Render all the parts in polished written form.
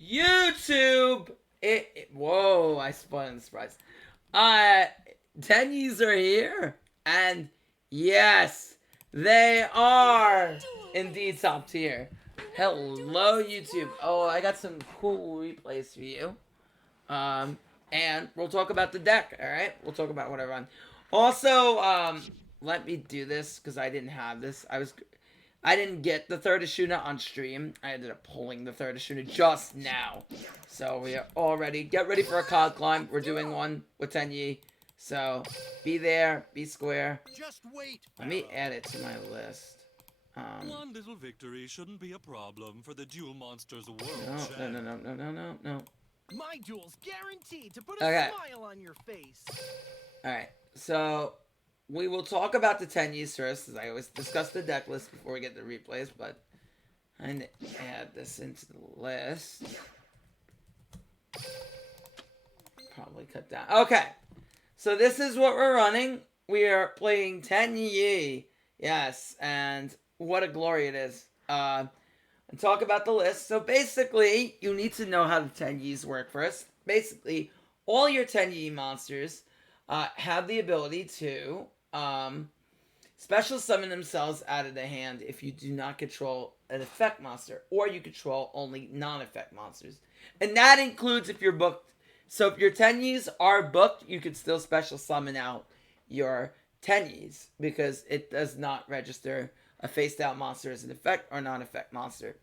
YouTube. Whoa! I spun the surprise. Tenyis are here, and yes, they are indeed top tier. Hello, YouTube. Oh, I got some cool replays for you. And we'll talk about the deck. All right, we'll talk about whatever. Also, let me do this because I didn't have this. I didn't get the third Ashuna on stream. I ended up pulling the third Ashuna just now. So we are all ready. Get ready for a COD climb. We're doing one with Tenyi. So be there, be square. Just wait. Let me add it to my list. One little victory shouldn't be a problem for the Duel Monsters world. No. My duel's guaranteed to put a smile on your face. Alright, so we will talk about the Tenyis first, as I always discuss the deck list before we get the replays, but I need to add this into the list. Probably cut down. Okay, so this is what we're running. We are playing Tenyi. Yes, and what a glory it is. And talk about the list. So basically, you need to know how the Tenyis work first. Basically, all your Tenyi monsters have the ability to special summon themselves out of the hand if you do not control an effect monster, or you control only non-effect monsters. And that includes if you're booked. So if your Tenyis are booked, you can still special summon out your Tenyis because it does not register a face-down monster as an effect or non-effect monster.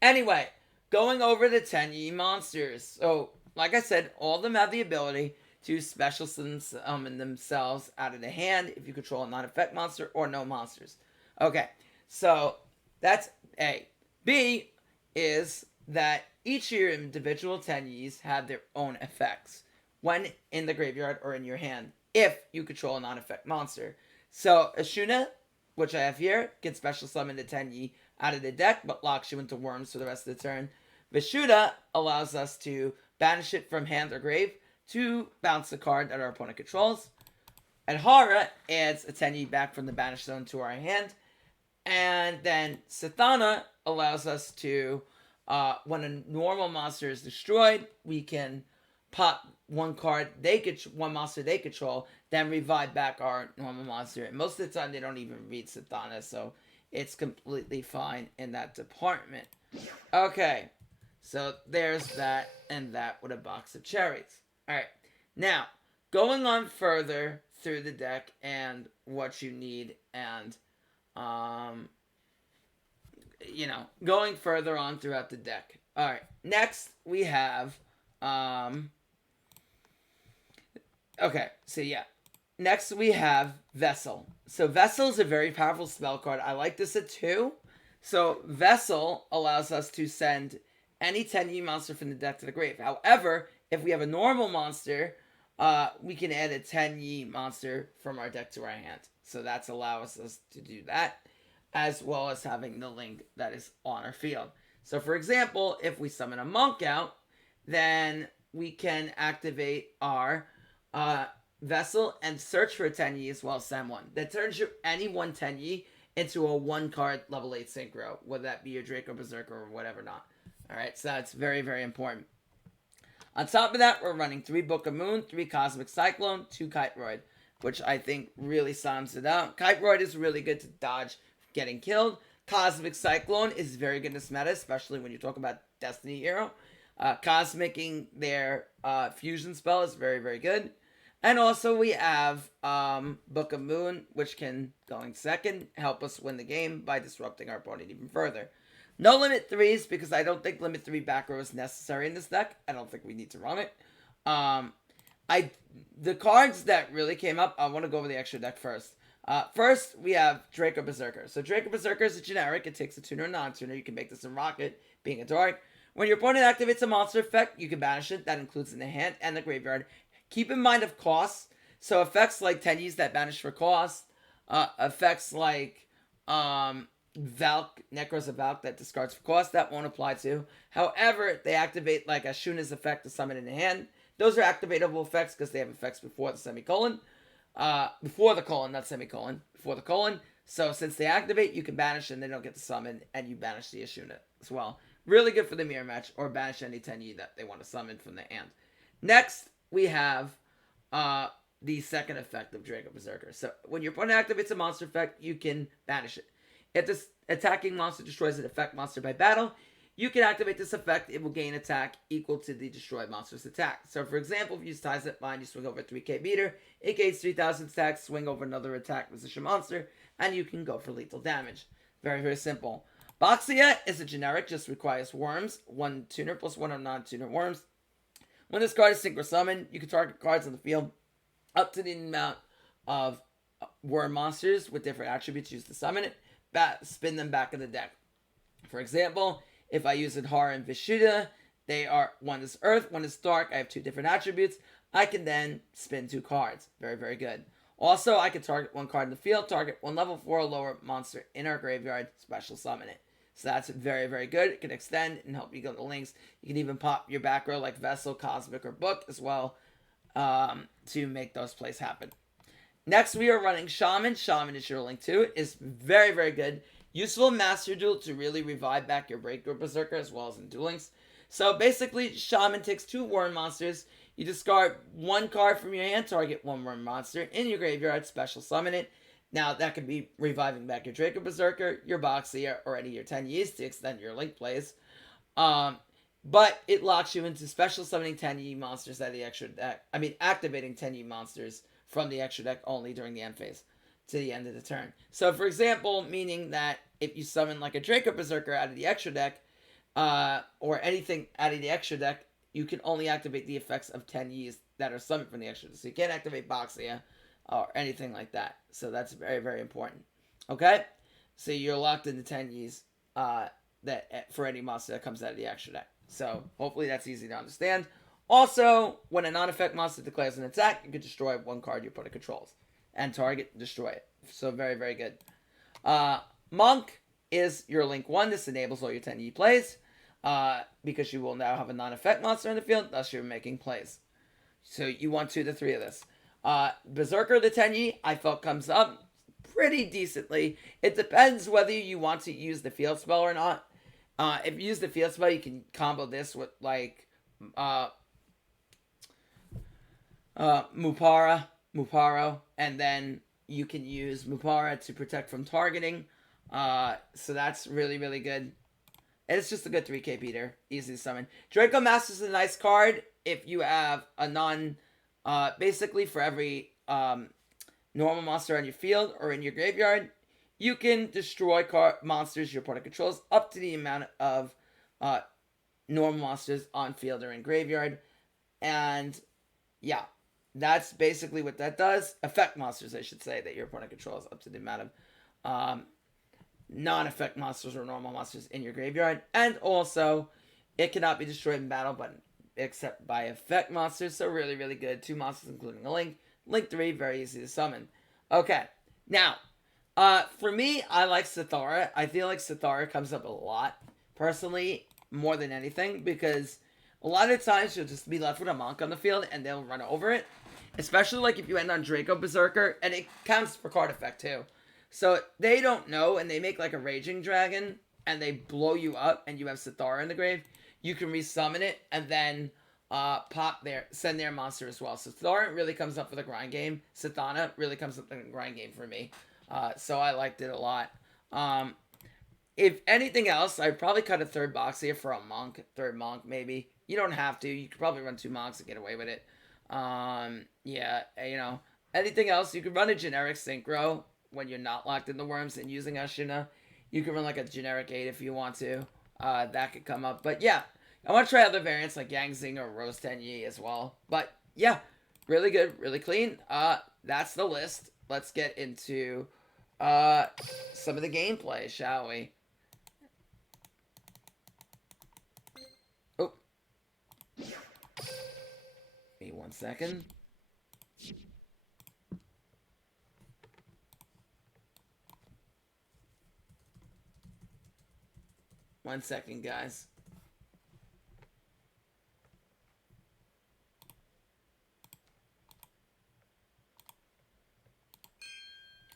Anyway, going over the Tenyi monsters. So, like I said, all of them have the ability to special summon themselves out of the hand if you control a non-effect monster or no monsters. Okay, so that's A. B is that each of your individual Tenyis have their own effects when in the graveyard or in your hand if you control a non-effect monster. So, Ashuna, which I have here, can special summon the Tenyi out of the deck, but locks you into worms for the rest of the turn. Vishuddha allows us to banish it from hand or grave to bounce the card that our opponent controls. And Hara adds a Tenyi back from the banish zone to our hand. And then Sithana allows us to, when a normal monster is destroyed, we can pop one monster they control, then revive back our normal monster. And most of the time they don't even read Sithana, so it's completely fine in that department. Okay, so there's that and that with a box of cherries. Alright, now, going on further through the deck and what you need and, going further on throughout the deck. Alright, next we have, next we have Vessel. So Vessel is a very powerful spell card. I like this at 2. So Vessel allows us to send any Tenyi monster from the deck to the grave. However, if we have a normal monster, we can add a Tenyi monster from our deck to our hand. So that allows us to do that, as well as having the link that is on our field. So for example, if we summon a monk out, then we can activate our Vessel and search for a Tenyi as well as send one. That turns any one Tenyi into a 1-card level 8 synchro, whether that be your Draco Berserker or whatever not. Alright, so that's very, very important. On top of that, we're running 3 Book of Moon, 3 Cosmic Cyclone, 2 Kiteroid, which I think really sums it up. Kiteroid is really good to dodge getting killed. Cosmic Cyclone is very good in this meta, especially when you talk about Destiny Hero. Cosmicing their fusion spell is very, very good. And also we have Book of Moon, which can, going second, help us win the game by disrupting our opponent even further. No limit 3s, because I don't think limit 3 back row is necessary in this deck. I don't think we need to run it. The cards that really came up, I want to go over the extra deck first. First, we have Draco Berserker. So Draco Berserker is a generic. It takes a tuner and non-tuner. You can make this in Rocket, being a dark. When your opponent activates a monster effect, you can banish it. That includes in the hand and the graveyard. Keep in mind of costs. So effects like Tenyis that banish for cost. Effects like Valk, Necros of Valk that discards for cost, that won't apply to. However, they activate like Ashuna's effect to summon in the hand. Those are activatable effects because they have effects before the semicolon. Before the colon, not semicolon. Before the colon. So since they activate, you can banish and they don't get to summon, and you banish the Ashuna as well. Really good for the mirror match or banish any Tenyi that they want to summon from the hand. Next, we have the second effect of Draco Berserker. So when your opponent activates a monster effect, you can banish it. If this attacking monster destroys an effect monster by battle, you can activate this effect. It will gain attack equal to the destroyed monster's attack. So for example, if you use Ties That Bind, you swing over 3k meter, it gains 3000 attack, swing over another attack position monster, and you can go for lethal damage. Very, very simple. Boxia is a generic, just requires worms. 1 tuner plus 1 of non-tuner worms. When this card is synchro summoned, you can target cards on the field up to the amount of worm monsters with different attributes used to summon it. Spin them back in the deck. For example, if I use Adhara and Vishuddha, they are, one is earth, one is dark. I have 2 different attributes. I can then spin 2 cards. Very, very good. Also, I can target 1 card in the field, target 1 level 4 or lower monster in our graveyard, special summon it. So that's very, very good. It can extend and help you go to links. You can even pop your back row like Vessel, Cosmic, or Book as well to make those plays happen. Next, we are running Shaman. Shaman is your link to it. It's very, very good. Useful in Master Duel to really revive back your Breaker Berserker as well as in Duel Links. So basically, Shaman takes 2 worm monsters. You discard 1 card from your hand, target 1 worm monster in your graveyard, special summon it. Now, that could be reviving back your Draco Berserker, your Boxia, or any of your Tenyis to extend your link plays. But it locks you into special summoning Tenyi monsters out of the extra deck. I mean, activating Tenyi monsters from the extra deck only during the end phase to the end of the turn. So, for example, meaning that if you summon like a Draco Berserker out of the extra deck, or anything out of the extra deck, you can only activate the effects of Tenyis that are summoned from the extra deck. So you can't activate Boxia or anything like that. So that's very, very important. Okay? So you're locked into Tenyis that for any monster that comes out of the extra deck. So hopefully that's easy to understand. Also, when a non-effect monster declares an attack, you can destroy 1 card your opponent controls. And target and destroy it. So very, very good. Monk is your link 1. This enables all your Tenyi plays. Because you will now have a non-effect monster in the field, thus you're making plays. So you want 2 to 3 of this. Berserker the Tenyi, I felt comes up pretty decently. It depends whether you want to use the field spell or not. If you use the field spell, you can combo this with like Muparo, and then you can use Mupara to protect from targeting. So that's really, really good. And it's just a good 3k beater. Easy to summon. Draco Master is a nice card if you have a basically for every normal monster on your field or in your graveyard, you can destroy monsters your opponent controls up to the amount of normal monsters on field or in graveyard. And yeah, that's basically what that does. Effect monsters, I should say, that your opponent controls up to the amount of non-effect monsters or normal monsters in your graveyard. And also, it cannot be destroyed in battle, but except by effect monsters. So really, really good. 2 monsters, including a link. Link 3, very easy to summon. Okay, now, for me, I like Sithara. I feel like Sithara comes up a lot, personally, more than anything, because a lot of times you'll just be left with a monk on the field and they'll run over it. Especially like if you end on Draco Berserker, and it counts for card effect too. So they don't know, and they make like a Raging Dragon, and they blow you up, and you have Sithara in the grave. You can resummon it, and then send their monster as well. So Sithara really comes up for the grind game. Sithana really comes up in the grind game for me. So I liked it a lot. If anything else, I'd probably cut a 3rd box here for a monk. 3rd monk, maybe. You don't have to. You could probably run 2 monks and get away with it. Yeah, you know. Anything else, you could run a generic synchro when you're not locked in the worms and using Ashina. You can run like a generic 8 if you want to. That could come up. But yeah, I want to try other variants like Yangzing or Rose Tenyi as well. But yeah, really good, really clean. That's the list. Let's get into some of the gameplay, shall we? Oh. Give me 1 second. One second, guys.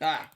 Ah.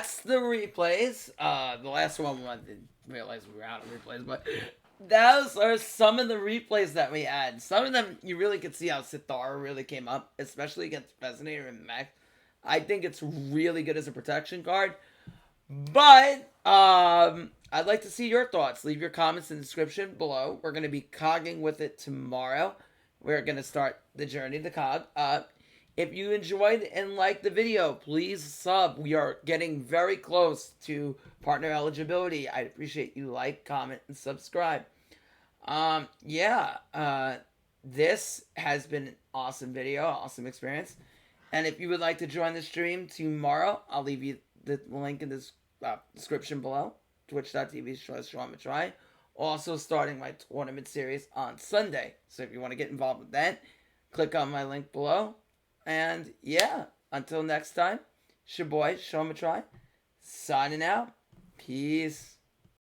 that's the replays. The last one I didn't realize we were out of replays, but those are some of the replays that we had. Some of them you really could see how Sithara really came up, especially against Fascinator and Max. I think it's really good as a protection card. But I'd like to see your thoughts. Leave your comments in the description below. We're going to be cogging with it tomorrow. We're going to start the journey to cog. If you enjoyed and liked the video, please sub. We are getting very close to partner eligibility. I'd appreciate you like, comment, and subscribe. This has been an awesome video, awesome experience. And if you would like to join the stream tomorrow, I'll leave you the link in this description below. Twitch.tv/Sean Matrai. Also starting my tournament series on Sunday. So if you want to get involved with that, click on my link below. And yeah, until next time, it's your boy, Sean Matrai, signing out. Peace.